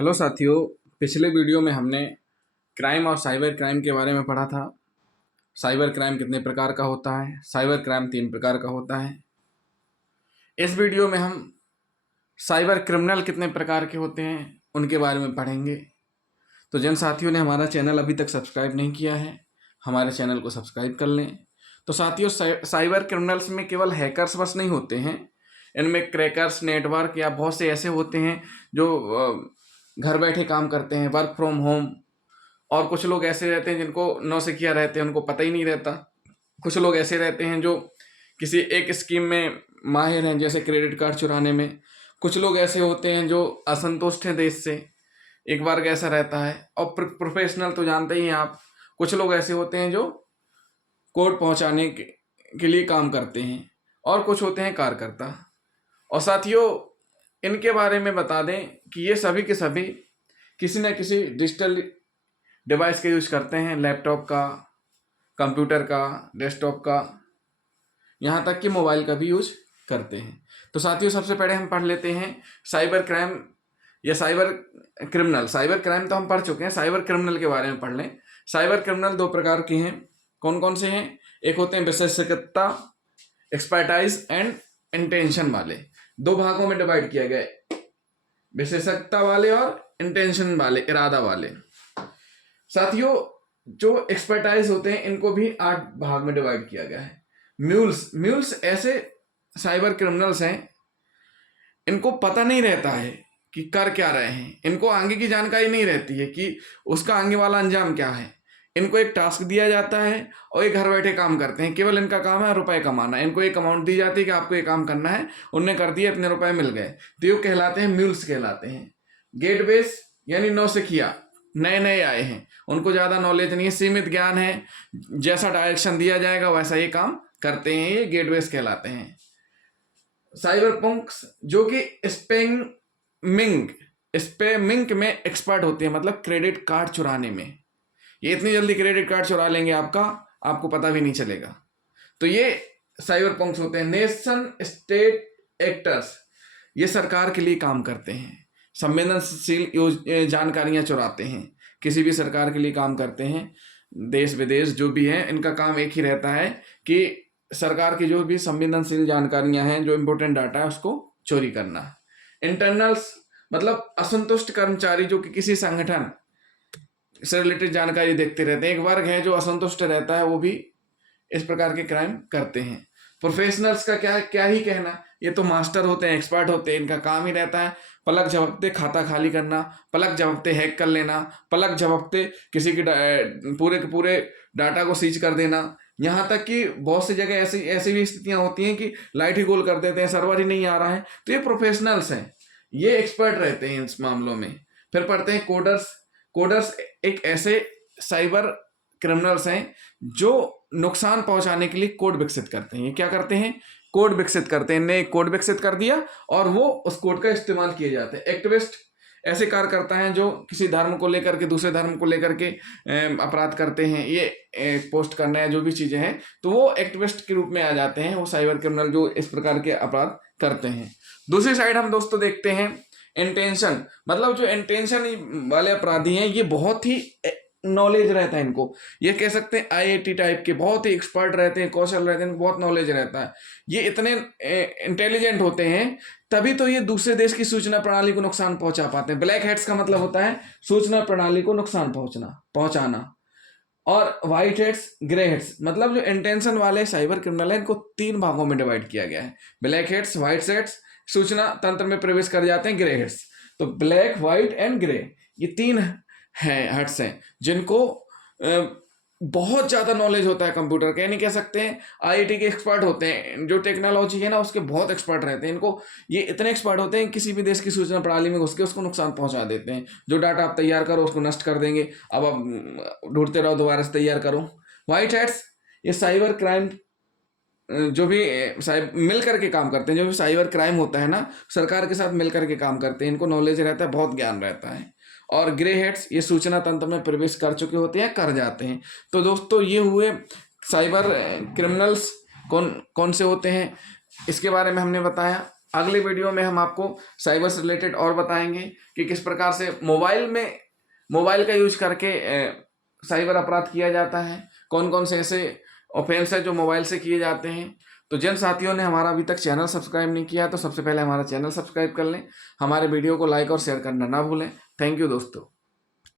Hello साथियों, पिछले video में हमने क्राइम और साइबर क्राइम के बारे में पढ़ा था। साइबर क्राइम कितने प्रकार का होता है, साइबर क्राइम 3 प्रकार का होता है। इस वीडियो में हम साइबर क्रिमिनल कितने प्रकार के होते हैं उनके बारे में पढ़ेंगे। तो जिन साथियों ने हमारा चैनल अभी तक सब्सक्राइब नहीं किया है, हमारे चैनल को सब्सक्राइब कर लें। तो साथियों, साइबर क्रिमिनल्स में केवल हैकर्स बस नहीं होते हैं, इनमें क्रैकर्स, नेटवर्क या बहुत से ऐसे होते हैं जो घर बैठे काम करते हैं, वर्क फ्रॉम होम। और कुछ लोग ऐसे रहते हैं जिनको नौसिखिया रहते हैं, उनको पता ही नहीं रहता। कुछ लोग ऐसे रहते हैं जो किसी एक स्कीम में माहिर हैं, जैसे क्रेडिट कार्ड चुराने में। कुछ लोग ऐसे होते हैं जो असंतुष्ट हैं देश से, एक वर्ग ऐसा रहता है। और प्रोफेशनल तो जानते ही हैं आप, कुछ लोग ऐसे होते हैं जो कोड पहुंचाने के लिए काम करते हैं, और कुछ होते हैं कार्यकर्ता। और साथियों, इनके बारे में बता दें कि ये सभी के सभी किसी न किसी डिजिटल डिवाइस का यूज करते हैं, लैपटॉप का, कंप्यूटर का, डेस्कटॉप का, यहाँ तक कि मोबाइल का भी यूज करते हैं। तो साथियों, सबसे पहले हम पढ़ लेते हैं साइबर क्राइम या साइबर क्रिमिनल। साइबर क्राइम तो हम पढ़ चुके हैं, साइबर क्रिमिनल के बारे में पढ़ लें। साइबर क्रिमिनल 2 प्रकार के हैं। कौन कौन से हैं? एक होते हैं विशेषज्ञता, एक्सपर्टाइज एंड इंटेंशन वाले। 2 भागों में डिवाइड किया गया है, विशेषज्ञता वाले और इंटेंशन वाले, इरादा वाले। साथियों, जो एक्सपर्टाइज होते हैं इनको भी 8 भाग में डिवाइड किया गया है। म्यूल्स ऐसे साइबर क्रिमिनल्स हैं, इनको पता नहीं रहता है कि कर क्या रहे हैं, इनको आगे की जानकारी नहीं रहती है कि उसका आगे वाला अंजाम क्या है। इनको एक टास्क दिया जाता है और ये घर बैठे काम करते हैं। केवल इनका काम है रुपए कमाना। इनको एक अमाउंट दी जाती है कि आपको ये काम करना है, उनने कर दिया, इतने रुपए मिल गए। तो ये कहलाते हैं म्यूल्स कहलाते हैं। गेटवेज यानी नौसिखिया, नए नए आए हैं, उनको ज़्यादा नॉलेज नहीं है, सीमित ज्ञान है, जैसा डायरेक्शन दिया जाएगा वैसा ये काम करते हैं, ये गेटवेज कहलाते हैं। साइबर पंक्स जो कि स्पैमिंग में एक्सपर्ट होते हैं, मतलब क्रेडिट कार्ड चुराने में। ये इतनी जल्दी क्रेडिट कार्ड चुरा लेंगे आपको पता भी नहीं चलेगा। तो ये साइबर पंक्स होते हैं। नेशन स्टेट एक्टर्स, ये सरकार के लिए काम करते हैं, संवेदनशील जानकारियां चुराते हैं, किसी भी सरकार के लिए काम करते हैं। देश विदेश जो भी है, इनका काम एक ही रहता है कि सरकार की जो भी संवेदनशील जानकारियां हैं, जो इंपॉर्टेंट डाटा है, उसको चोरी करना। इंटरनल्स मतलब असंतुष्ट कर्मचारी, जो कि किसी संगठन से रिलेटेड जानकारी देखते रहते हैं। एक वर्ग है जो असंतुष्ट रहता है, वो भी इस प्रकार के क्राइम करते हैं। प्रोफेशनल्स का क्या ही कहना, ये तो मास्टर होते हैं, एक्सपर्ट होते हैं। इनका काम ही रहता है पलक झपकते खाता खाली करना, पलक झपकते हैक कर लेना, पलक झपकते किसी की पूरे के पूरे डाटा को सीज कर देना। यहाँ तक कि बहुत सी जगह ऐसी भी स्थितियां होती हैं कि लाइट ही गोल कर देते हैं, सर्वर ही नहीं आ रहा है। तो ये प्रोफेशनल्स हैं, ये एक्सपर्ट रहते हैं इस मामलों में। फिर पढ़ते हैं कोडर्स एक ऐसे साइबर क्रिमिनल्स हैं जो नुकसान पहुंचाने के लिए कोड विकसित करते हैं। ये क्या करते हैं? कोड विकसित करते हैं। ने कोड विकसित कर दिया और वो उस कोड का इस्तेमाल किए जाते हैं। एक्टिविस्ट ऐसे कार्य करता है जो किसी धर्म को लेकर के, दूसरे धर्म को लेकर के अपराध करते हैं, ये पोस्ट करना है, जो भी चीजें हैं, तो वो एक्टिविस्ट के रूप में आ जाते हैं, वो साइबर क्रिमिनल जो इस प्रकार के अपराध करते हैं। दूसरी साइड हम दोस्तों देखते हैं इंटेंशन, मतलब जो इंटेंशन वाले अपराधी हैं, ये बहुत ही नॉलेज रहता है इनको। ये कह सकते हैं आईआईटी टाइप के, बहुत ही एक्सपर्ट रहते हैं, कौशल रहते हैं, बहुत नॉलेज रहता है। ये इतने इंटेलिजेंट होते हैं, तभी तो ये दूसरे देश की सूचना प्रणाली को नुकसान पहुंचा पाते हैं। ब्लैक हेड्स का मतलब होता है सूचना प्रणाली को नुकसान पहुंचाना। और व्हाइट हेड्स, ग्रे हेड्स, मतलब जो इंटेंशन वाले साइबर क्रिमिनल है, इनको 3 भागों में डिवाइड किया गया है। ब्लैक हेड्स, व्हाइट हेड्स, सूचना तंत्र में प्रवेश कर जाते हैं, ग्रे हेड्स। तो ब्लैक, व्हाइट एंड ग्रे, ये 3 हैं हेड्स हैं जिनको बहुत ज्यादा नॉलेज होता है कंप्यूटर का। नहीं कह सकते हैं आईआईटी के एक्सपर्ट होते हैं, जो टेक्नोलॉजी है ना उसके बहुत एक्सपर्ट रहते हैं। इनको ये इतने एक्सपर्ट होते हैं, किसी भी देश की सूचना प्रणाली में घुस के उसको नुकसान पहुंचा देते हैं। जो डाटा आप तैयार करो उसको नष्ट कर देंगे, अब आप ढूंढते रहो, दोबारा से तैयार करो। व्हाइट हेड्स, ये साइबर क्राइम जो भी मिल करके काम करते हैं, जो भी साइबर क्राइम होता है ना, सरकार के साथ मिल करके काम करते हैं, इनको नॉलेज रहता है, बहुत ज्ञान रहता है। और ग्रे हेड्स, ये सूचना तंत्र में प्रवेश कर चुके होते हैं, कर जाते हैं। तो दोस्तों, ये हुए साइबर क्रिमिनल्स कौन कौन से होते हैं, इसके बारे में हमने बताया। अगली वीडियो में हम आपको साइबर से रिलेटेड और बताएंगे कि किस प्रकार से मोबाइल का यूज करके साइबर अपराध किया जाता है, कौन कौन से ऐसे ऑफेंस है जो मोबाइल से किए जाते हैं। तो जिन साथियों ने हमारा अभी तक चैनल सब्सक्राइब नहीं किया तो सबसे पहले हमारा चैनल सब्सक्राइब कर लें, हमारे वीडियो को लाइक और शेयर करना ना भूलें। थैंक यू दोस्तों।